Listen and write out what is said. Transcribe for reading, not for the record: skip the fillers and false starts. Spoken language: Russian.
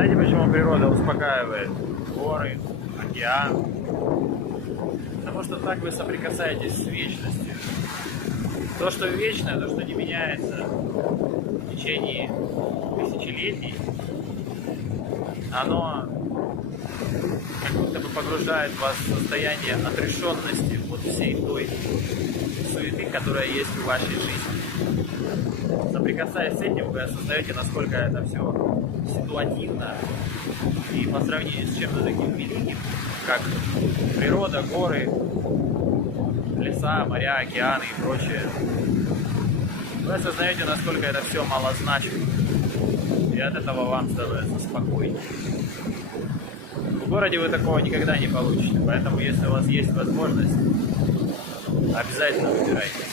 Знаете, почему природа успокаивает горы, океан? Потому что так вы соприкасаетесь с вечностью. То, что вечное, то, что не меняется в течение тысячелетий, оно как будто бы погружает вас в состояние отрешенности от всей той суеты, которая есть в вашей жизни. Соприкасаясь с этим, вы осознаете, насколько это все ситуативно, и по сравнению с чем-то таким великим, как природа, горы, леса, моря, океаны и прочее, вы осознаете, насколько это все малозначимо, и от этого вам становится спокойнее. В городе вы такого никогда не получите, поэтому если у вас есть возможность, обязательно выбирайте.